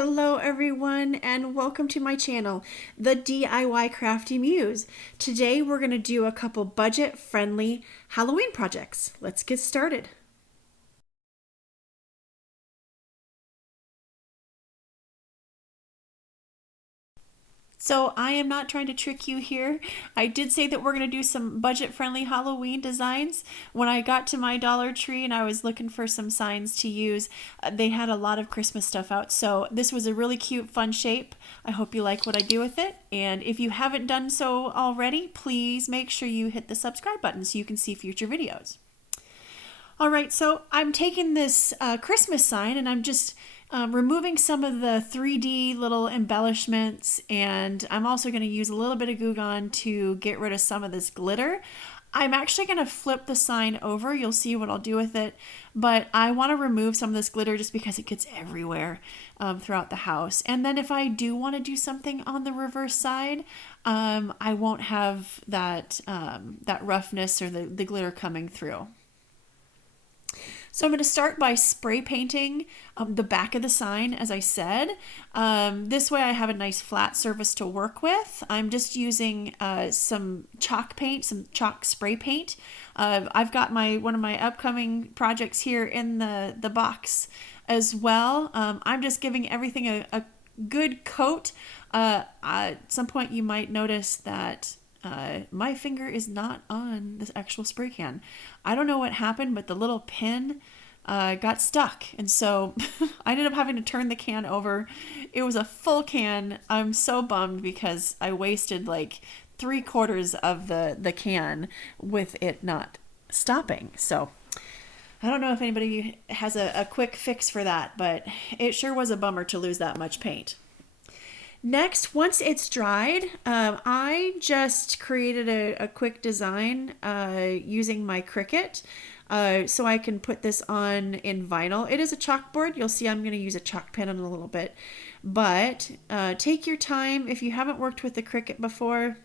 Hello everyone and welcome to my channel, the DIY Crafty Muse. Today we're going to do a couple budget-friendly Halloween projects. Let's get started. So I am not trying to trick you here. I did say that we're going to do some budget-friendly Halloween designs. When I got to my Dollar Tree and I was looking for some signs to use, they had a lot of Christmas stuff out. So this was a really cute, fun shape. I hope you like what I do with it. And if you haven't done so already, please make sure you hit the subscribe button so you can see future videos. All right, so I'm taking this Christmas sign and I'm just removing some of the 3D little embellishments, and I'm also going to use a little bit of Goo Gone to get rid of some of this glitter. I'm actually going to flip the sign over. You'll see what I'll do with it, but I want to remove some of this glitter just because it gets everywhere throughout the house. And then if I do want to do something on the reverse side, I won't have that, that roughness or the glitter coming through. So I'm going to start by spray painting the back of the sign, as I said. This way I have a nice flat surface to work with. I'm just using some chalk paint, some chalk spray paint. I've got one of my upcoming projects here in the box as well. I'm just giving everything a good coat. At some point you might notice that my finger is not on this actual spray can. I don't know what happened, but the little pin got stuck. And so I ended up having to turn the can over. It was a full can. I'm so bummed because I wasted like 3/4 of the can with it not stopping. So I don't know if anybody has a quick fix for that, but it sure was a bummer to lose that much paint. Next, once it's dried, I just created a quick design using my Cricut so I can put this on in vinyl. It is a chalkboard. You'll see I'm going to use a chalk pen in a little bit. But take your time. If you haven't worked with the Cricut before,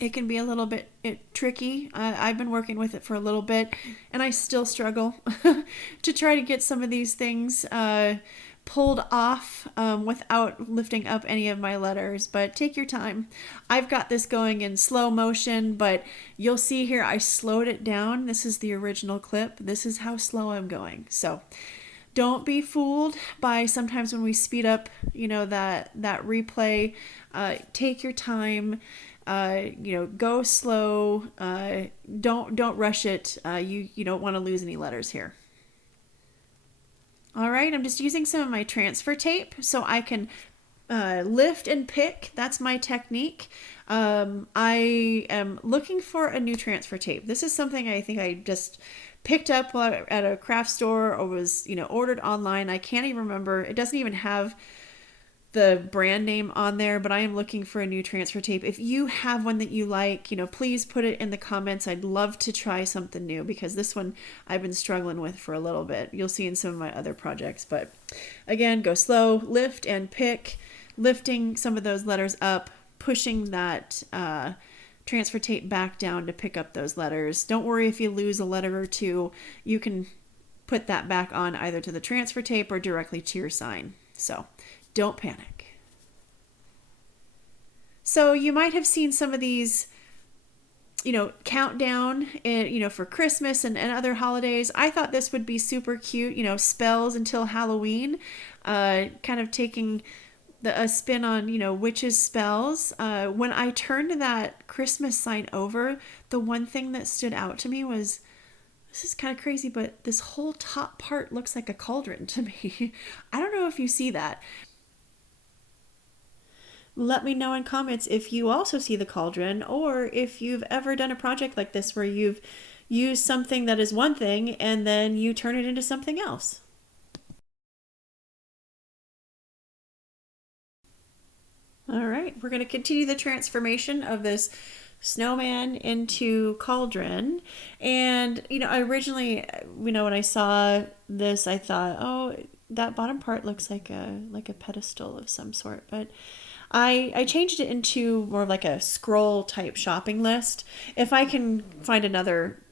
it can be a little bit tricky. I've been working with it for a little bit, and I still struggle to try to get some of these things pulled off without lifting up any of my letters, but take your time. I've got this going in slow motion, but you'll see here I slowed it down. This is the original clip. This is how slow I'm going. So don't be fooled by sometimes when we speed up, you know, that replay. Take your time. Go slow. Don't rush it. You don't want to lose any letters here. All right, I'm just using some of my transfer tape so I can lift and pick. That's my technique. I am looking for a new transfer tape. This is something I think I just picked up at a craft store or was, ordered online. I can't even remember. It doesn't even have the brand name on there, but I am looking for a new transfer tape. If you have one that you like, please put it in the comments. I'd love to try something new because this one I've been struggling with for a little bit. You'll see in some of my other projects, but again, go slow, lift and pick, lifting some of those letters up, pushing that transfer tape back down to pick up those letters. Don't worry if you lose a letter or two. You can put that back on either to the transfer tape or directly to your sign. So don't panic. So you might have seen some of these, countdown, for Christmas and other holidays. I thought this would be super cute, spells until Halloween, kind of taking a spin on, witches' spells. When I turned that Christmas sign over, the one thing that stood out to me was, this is kind of crazy, but this whole top part looks like a cauldron to me. I don't know if you see that. Let me know in comments if you also see the cauldron or if you've ever done a project like this where you've used something that is one thing and then you turn it into something else. All right, we're going to continue the transformation of this snowman into cauldron. And, I originally, when I saw this, I thought, oh, that bottom part looks like a pedestal of some sort, but I changed it into more of like a scroll type shopping list. If I can find another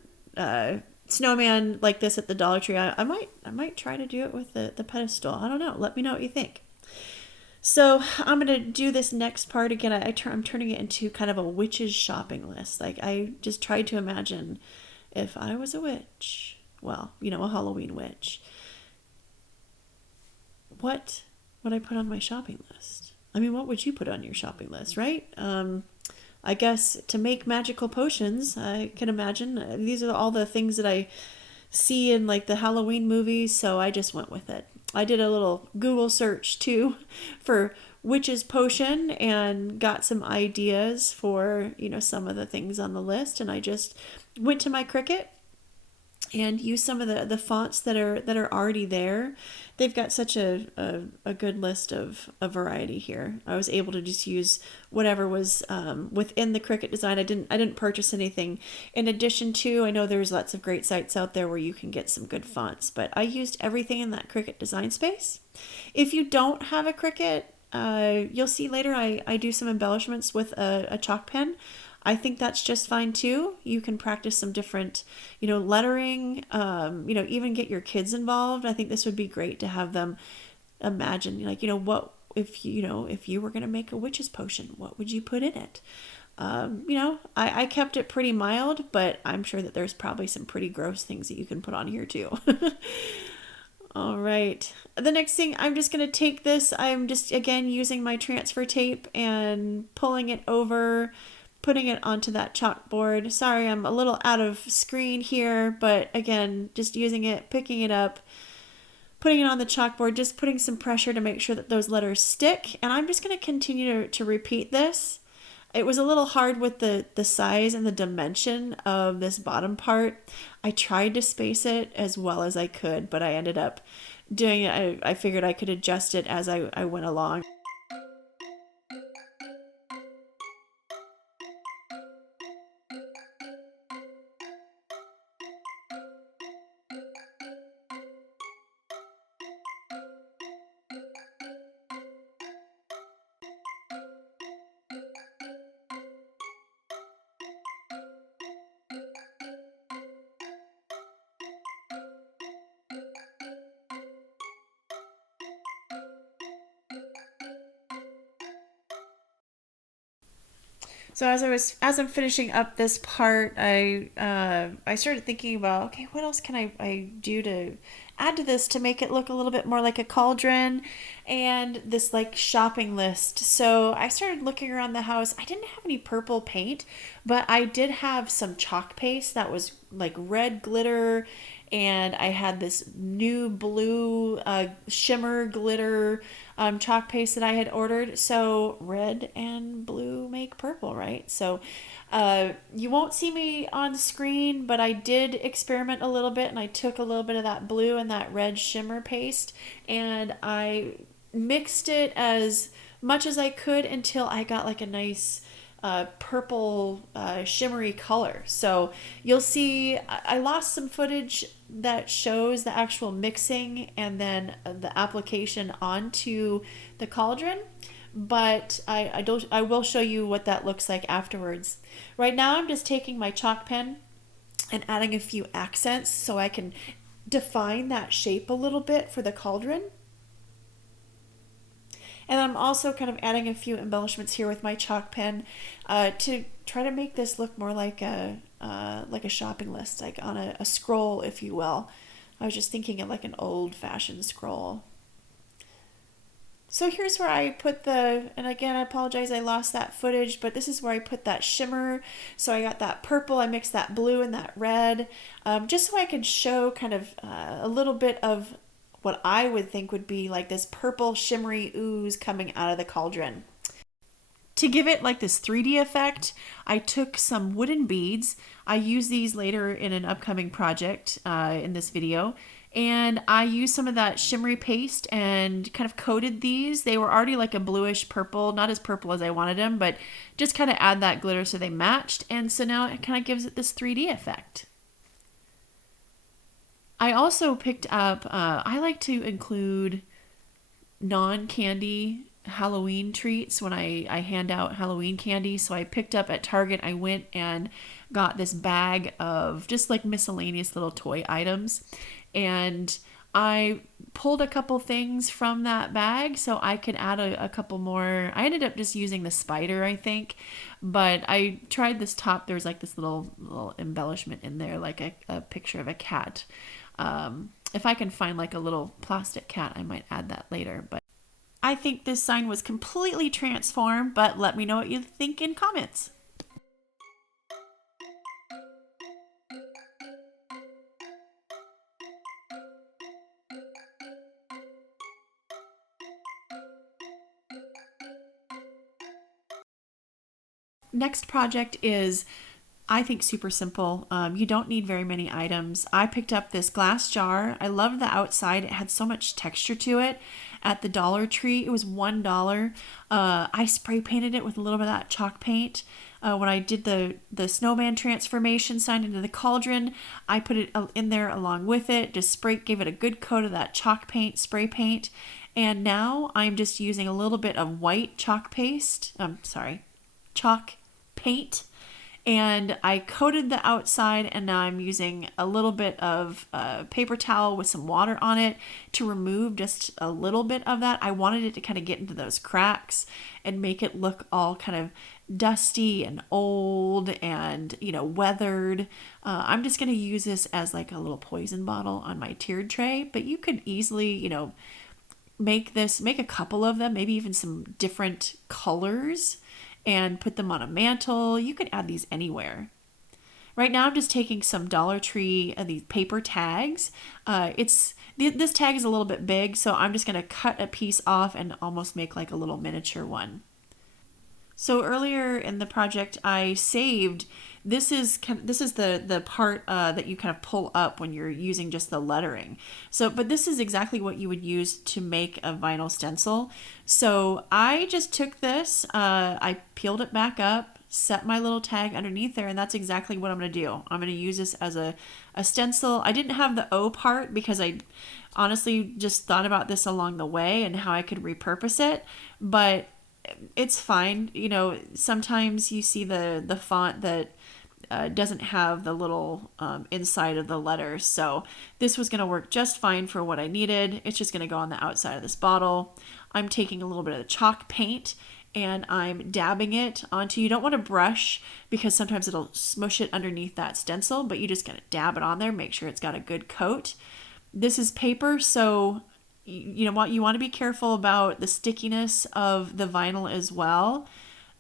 snowman like this at the Dollar Tree, I might try to do it with the pedestal. I don't know. Let me know what you think. So I'm gonna do this next part again. I'm turning it into kind of a witch's shopping list. Like I just tried to imagine if I was a witch, well, a Halloween witch, what would I put on my shopping list? I mean, what would you put on your shopping list, right? I guess to make magical potions, I can imagine these are all the things that I see in like the Halloween movies, so I just went with it. I did a little Google search too for witch's potion and got some ideas for, some of the things on the list, and I just went to my Cricut and use some of the fonts that are already there. They've got such a good list of a variety here. I was able to just use whatever was within the Cricut design. I didn't purchase anything in addition to. I know there's lots of great sites out there where you can get some good fonts, but I used everything in that Cricut design space. If you don't have a Cricut, you'll see later I do some embellishments with a chalk pen. I think that's just fine too. You can practice some different, lettering, even get your kids involved. I think this would be great to have them imagine, like, what if you were going to make a witch's potion, what would you put in it? I kept it pretty mild, but I'm sure that there's probably some pretty gross things that you can put on here too. All right. The next thing, I'm just going to take this. I'm just, again, using my transfer tape and pulling it over, putting it onto that chalkboard. Sorry, I'm a little out of screen here, but again, just using it, picking it up, putting it on the chalkboard, just putting some pressure to make sure that those letters stick. And I'm just going to continue to repeat this. It was a little hard with the size and the dimension of this bottom part. I tried to space it as well as I could, but I ended up doing it. I figured I could adjust it as I went along. So as I'm finishing up this part, I started thinking about, okay, what else can I do to add to this to make it look a little bit more like a cauldron and this like shopping list. So I started looking around the house. I didn't have any purple paint, but I did have some chalk paste that was like red glitter, and I had this new blue shimmer glitter chalk paste that I had ordered. So red and blue make purple, right? So you won't see me on screen, but I did experiment a little bit, and I took a little bit of that blue and that red shimmer paste, and I mixed it as much as I could until I got like a nice purple shimmery color. So you'll see I lost some footage that shows the actual mixing and then the application onto the cauldron, but I will show you what that looks like afterwards. Right now I'm just taking my chalk pen and adding a few accents so I can define that shape a little bit for the cauldron. And I'm also kind of adding a few embellishments here with my chalk pen to try to make this look more like a shopping list, like on a scroll, if you will. I was just thinking of like an old-fashioned scroll. So here's where I put and again, I apologize, I lost that footage, but this is where I put that shimmer. So I got that purple, I mixed that blue and that red, just so I could show kind of a little bit of what I would think would be like this purple shimmery ooze coming out of the cauldron. To give it like this 3D effect, I took some wooden beads. I use these later in an upcoming project in this video. And I used some of that shimmery paste and kind of coated these. They were already like a bluish purple, not as purple as I wanted them, but just kind of add that glitter so they matched. And so now it kind of gives it this 3D effect. I also picked up, I like to include non-candy Halloween treats when I hand out Halloween candy. So I picked up at Target, I went and got this bag of just like miscellaneous little toy items. And I pulled a couple things from that bag so I could add a couple more. I ended up just using the spider, I think, but I tried this top. There's like this little embellishment in there, like a picture of a cat. If I can find like a little plastic cat, I might add that later. But I think this sign was completely transformed, but let me know what you think in comments. Next project is, I think, super simple. You don't need very many items. I picked up this glass jar. I loved the outside. It had so much texture to it. At the Dollar Tree, it was $1. I spray painted it with a little bit of that chalk paint. When I did the snowman transformation sign into the cauldron, I put it in there along with it. Just gave it a good coat of that chalk paint, spray paint. And now I'm just using a little bit of white chalk paint, and I coated the outside, and now I'm using a little bit of paper towel with some water on it to remove just a little bit of that. I wanted it to kind of get into those cracks and make it look all kind of dusty and old and, weathered. I'm just going to use this as like a little poison bottle on my tiered tray, but you could easily, make a couple of them, maybe even some different colors, and put them on a mantle. You could add these anywhere. Right now I'm just taking some Dollar Tree, these paper tags. This tag is a little bit big, so I'm just going to cut a piece off and almost make like a little miniature one. So earlier in the project, I saved. This is the part that you kind of pull up when you're using just the lettering. But this is exactly what you would use to make a vinyl stencil. So I just took this, I peeled it back up, set my little tag underneath there, and that's exactly what I'm going to do. I'm going to use this as a stencil. I didn't have the O part because I honestly just thought about this along the way and how I could repurpose it, but it's fine. Sometimes you see the font that doesn't have the little inside of the letters. So this was going to work just fine for what I needed. It's just going to go on the outside of this bottle. I'm taking a little bit of the chalk paint and I'm dabbing it onto, you don't want to brush because sometimes it'll smush it underneath that stencil, but you just got to dab it on there, make sure it's got a good coat. This is paper, so you want to be careful about the stickiness of the vinyl as well,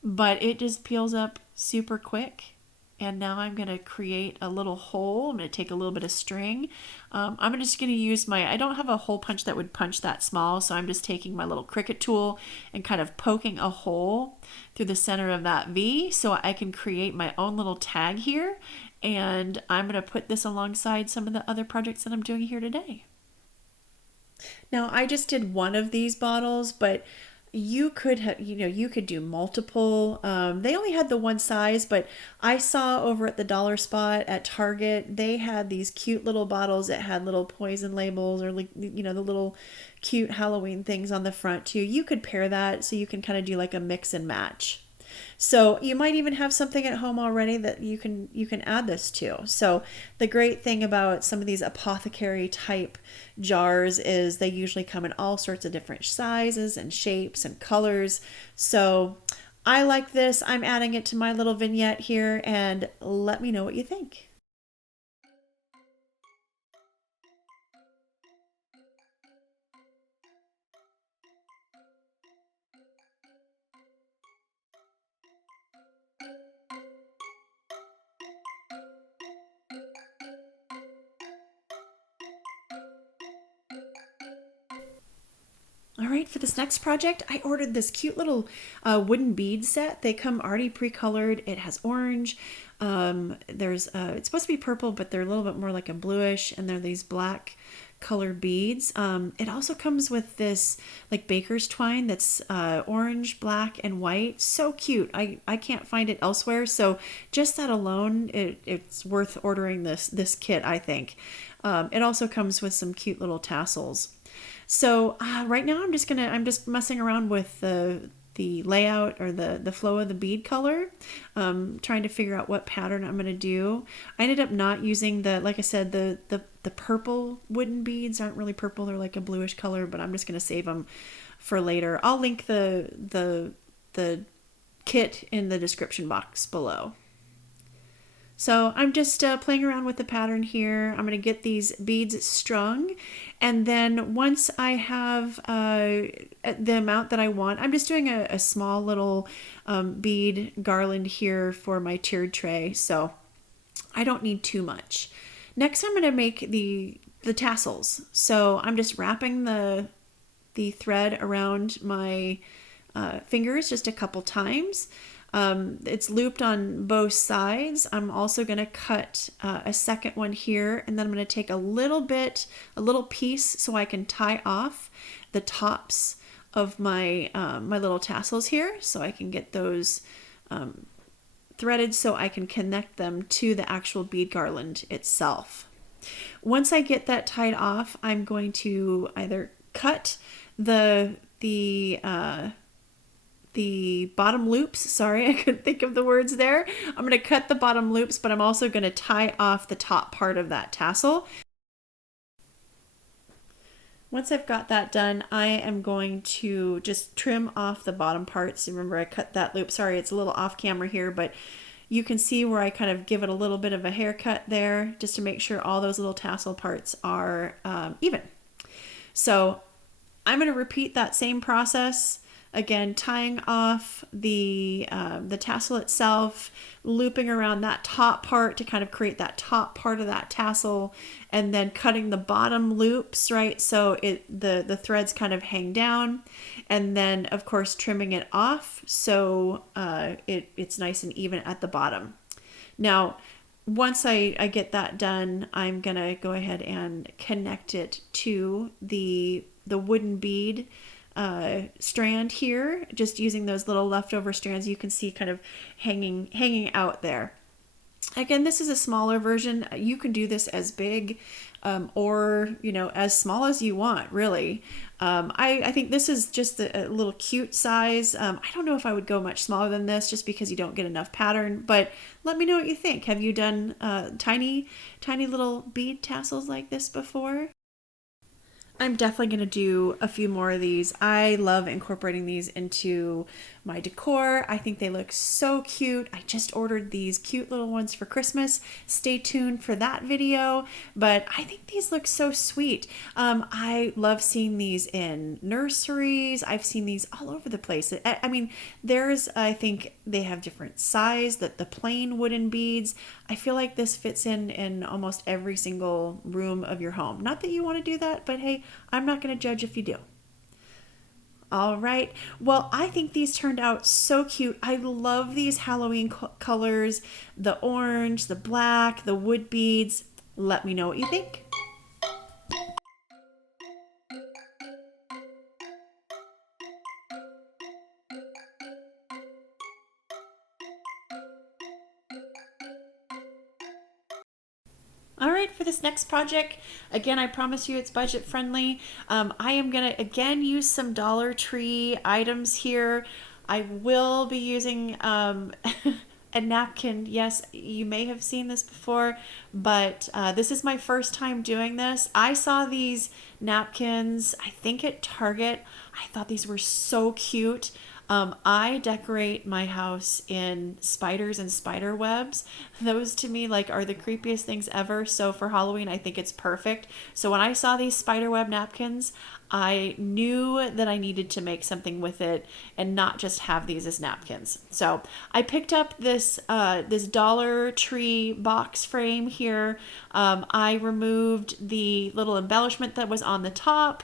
but it just peels up super quick. And now I'm going to create a little hole. I'm going to take a little bit of string. I'm just going to use I don't have a hole punch that would punch that small, so I'm just taking my little Cricut tool and kind of poking a hole through the center of that V so I can create my own little tag here. And I'm going to put this alongside some of the other projects that I'm doing here today. Now, I just did one of these bottles, but you could do multiple. They only had the one size, but I saw over at the dollar spot at Target, they had these cute little bottles that had little poison labels or the little cute Halloween things on the front too. You could pair that so you can kind of do like a mix and match. So you might even have something at home already that you can add this to. So the great thing about some of these apothecary type jars is they usually come in all sorts of different sizes and shapes and colors. So I like this. I'm adding it to my little vignette here, and let me know what you think. All right, for this next project, I ordered this cute little wooden bead set. They come already pre-colored. It has orange. It's supposed to be purple, but they're a little bit more like a bluish, and they're these black colored beads. It also comes with this like baker's twine that's orange, black, and white. So cute. I can't find it elsewhere. So just that alone, it's worth ordering this kit, I think. It also comes with some cute little tassels. So right now I'm just messing around with the layout or the flow of the bead color, trying to figure out what pattern I'm going to do. I ended up not using like I said, the the purple wooden beads aren't really purple. They're like a bluish color, but I'm just going to save them for later. I'll link the kit in the description box below. So I'm just playing around with the pattern here. I'm going to get these beads strung, and then once I have the amount that I want, I'm just doing a small little bead garland here for my tiered tray, so I don't need too much. Next I'm going to make the tassels. So I'm just wrapping the thread around my fingers just a couple times. It's looped on both sides. I'm also going to cut a second one here, and then I'm going to take a little piece so I can tie off the tops of my my little tassels here, so I can get those threaded so I can connect them to the actual bead garland itself. Once I get that tied off, I'm going to either cut the bottom loops. Sorry, I couldn't think of the words there. I'm going to cut the bottom loops, but I'm also going to tie off the top part of that tassel. Once I've got that done, I am going to just trim off the bottom parts. Remember, I cut that loop. Sorry, it's a little off camera here, but you can see where I kind of give it a little bit of a haircut there, just to make sure all those little tassel parts are even. So I'm going to repeat that same process. Again, tying off the tassel itself, looping around that top part to kind of create that top part of that tassel, and then cutting the bottom loops, right? So the threads kind of hang down, and then of course trimming it off so it's nice and even at the bottom. Now, once I get that done, I'm gonna go ahead and connect it to the wooden bead strand here, just using those little leftover strands you can see kind of hanging out there. Again, this is a smaller version. You can do this as big or as small as you want, really. I think this is just a little cute size. I don't know if I would go much smaller than this, just because you don't get enough pattern, but let me know what you think. Have you done tiny little bead tassels like this before? I'm definitely going to do a few more of these. I love incorporating these into my decor. I think they look so cute. I just ordered these cute little ones for Christmas. Stay tuned for that video, but I think these look so sweet. I love seeing these in nurseries. I've seen these all over the place. I mean, I think they have different size, the plain wooden beads. I feel like this fits in almost every single room of your home. Not that you want to do that, but hey, I'm not going to judge if you do. All right. Well, I think these turned out so cute. I love these Halloween colors, the orange, the black, the wood beads. Let me know what you think. All right, for this next project, again, I promise you it's budget friendly. I am gonna again use some Dollar Tree items here. I will be using a napkin. Yes, you may have seen this before, but this is my first time doing this. I saw these napkins, I think at Target. I thought these were so cute. I decorate my house in spiders and spider webs. Those to me are the creepiest things ever. So for Halloween, I think it's perfect. So when I saw these spiderweb napkins, I knew that I needed to make something with it and not just have these as napkins. So I picked up this Dollar Tree box frame here. I removed the little embellishment that was on the top.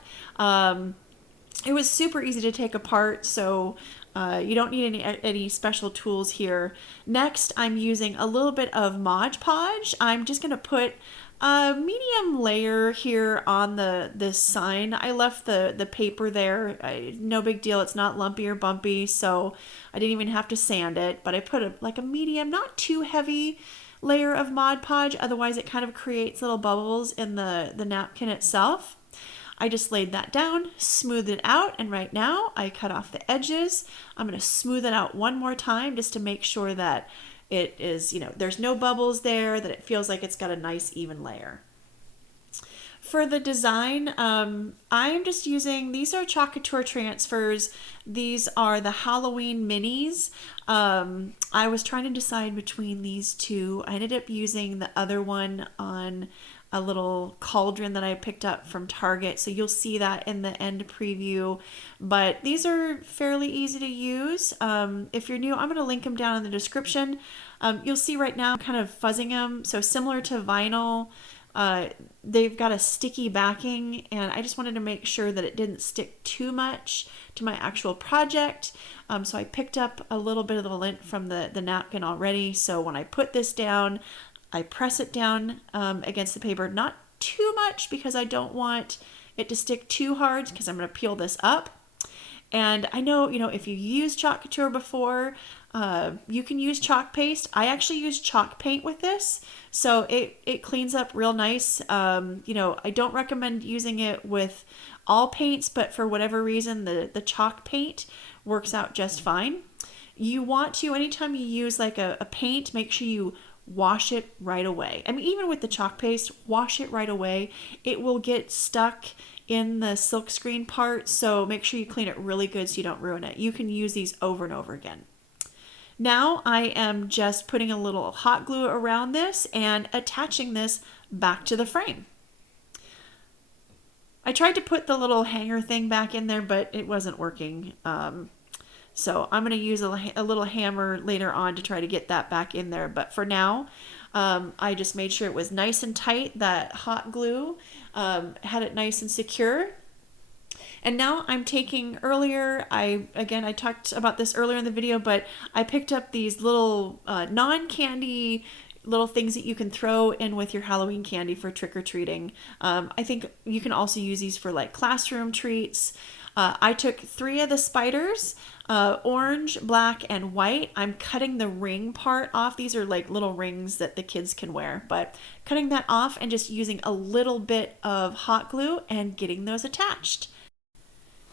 It was super easy to take apart, so you don't need any special tools here. Next, I'm using a little bit of Mod Podge. I'm just going to put a medium layer here on this sign. I left the paper there. No big deal. It's not lumpy or bumpy, so I didn't even have to sand it. But I put a medium, not too heavy layer of Mod Podge. Otherwise, it kind of creates little bubbles in the napkin itself. I just laid that down, smoothed it out, and right now I cut off the edges. I'm going to smooth it out one more time just to make sure that it is, there's no bubbles there, that it feels like it's got a nice even layer. For the design, I'm just using, these are Chalk Couture transfers. These are the Halloween minis. I was trying to decide between these two. I ended up using the other one on a little cauldron that I picked up from Target. So you'll see that in the end preview. But these are fairly easy to use. If you're new, I'm going to link them down in the description. You'll see right now I'm kind of fuzzing them. So similar to vinyl, they've got a sticky backing, and I just wanted to make sure that it didn't stick too much to my actual project. So I picked up a little bit of the lint from the napkin already. So when I put this down, I press it down against the paper, not too much because I don't want it to stick too hard because I'm going to peel this up. And I know, if you used Chalk Couture before, you can use chalk paste. I actually use chalk paint with this, so it cleans up real nice. I don't recommend using it with all paints, but for whatever reason, the chalk paint works out just fine. You want to, anytime you use like a paint, make sure you wash it right away. I mean, even with the chalk paste, wash it right away. It will get stuck in the silk screen part, so make sure you clean it really good so you don't ruin it. You can use these over and over again. Now I am just putting a little hot glue around this and attaching this back to the frame. I tried to put the little hanger thing back in there, but it wasn't working. So I'm going to use a little hammer later on to try to get that back in there. But for now, I just made sure it was nice and tight. That hot glue had it nice and secure. And now I'm taking, I talked about this earlier in the video, but I picked up these little non-candy little things that you can throw in with your Halloween candy for trick-or-treating. I think you can also use these for like classroom treats. I took 3 of the spiders, orange, black, and white. I'm cutting the ring part off. These are like little rings that the kids can wear, but cutting that off and just using a little bit of hot glue and getting those attached.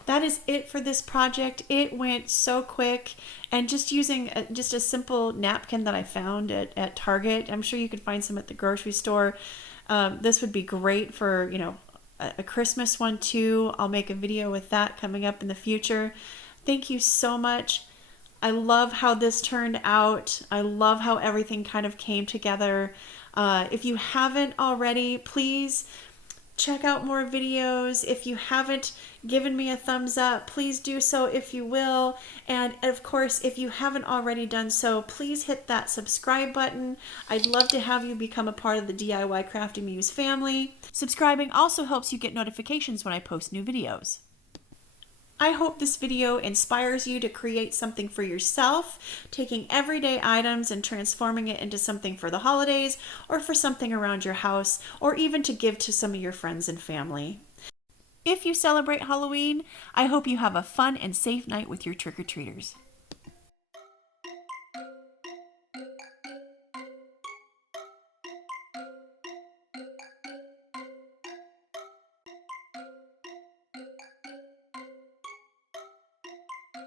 That is it for this project. It went so quick, and just using just a simple napkin that I found at Target. I'm sure you could find some at the grocery store. This would be great for, a Christmas one too. I'll make a video with that coming up in the future. Thank you so much. I love how this turned out. I love how everything kind of came together. If you haven't already, please check out more videos. If you haven't given me a thumbs up, please do so if you will. And of course, if you haven't already done so, please hit that subscribe button. I'd love to have you become a part of the DIY Crafting Muse family. Subscribing also helps you get notifications when I post new videos. I hope this video inspires you to create something for yourself, taking everyday items and transforming it into something for the holidays or for something around your house, or even to give to some of your friends and family. If you celebrate Halloween, I hope you have a fun and safe night with your trick-or-treaters.